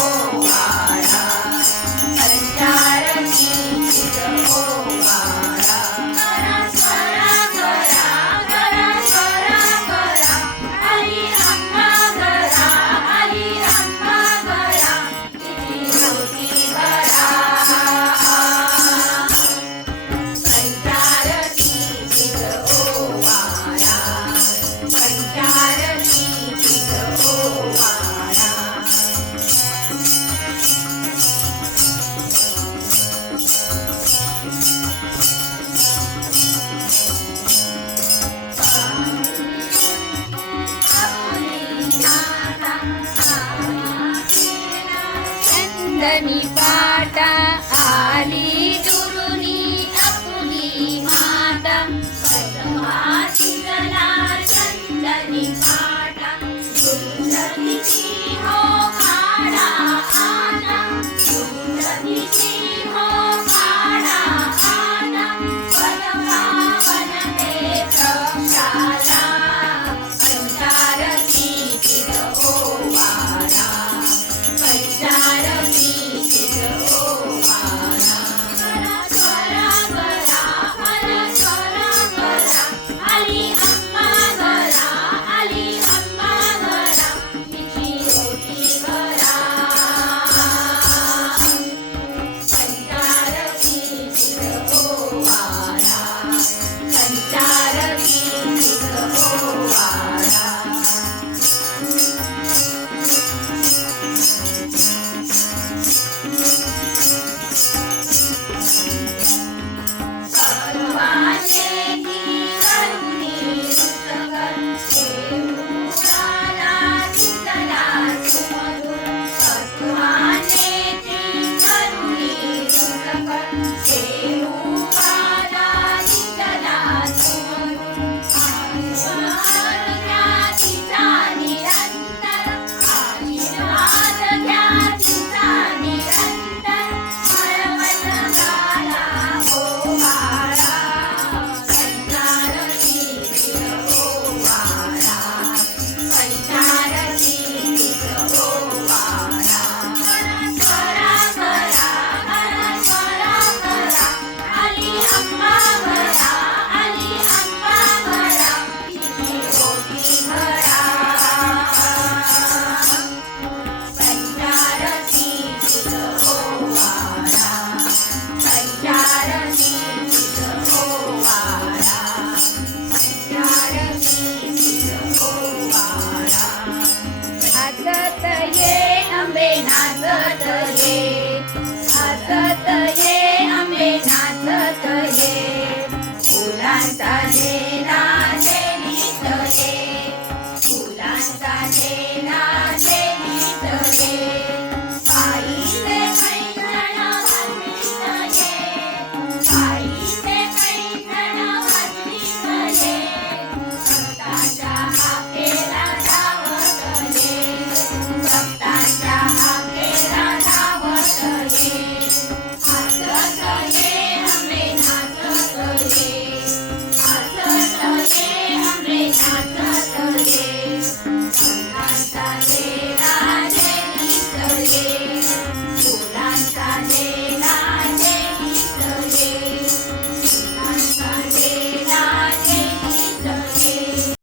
ओवाळा संचारती चित ओवाळा करा स्वरा करा करा स्वरा करा हरी अम्मा करा हरी अम्मा करा तिची होती भरा संचारती चित ओवाळा संचारती चित ओवाळा चंदनी पाटा आली दुरुनी आपली माता पद्माचितला चंदनी पाटा दुर्लभीची हो काढा आना दुर्लभीची हो काढा आना पद्मावन ते प्रक्षाला संचारती चित ओवाळा संचारती चित ओवाळा करा स्वरा करा करा स्वरा करा आली अम्मा घरा आली अम्मा घरा तिची होती भरा संचारती चित ओवाळा संचारती चित ओवाळा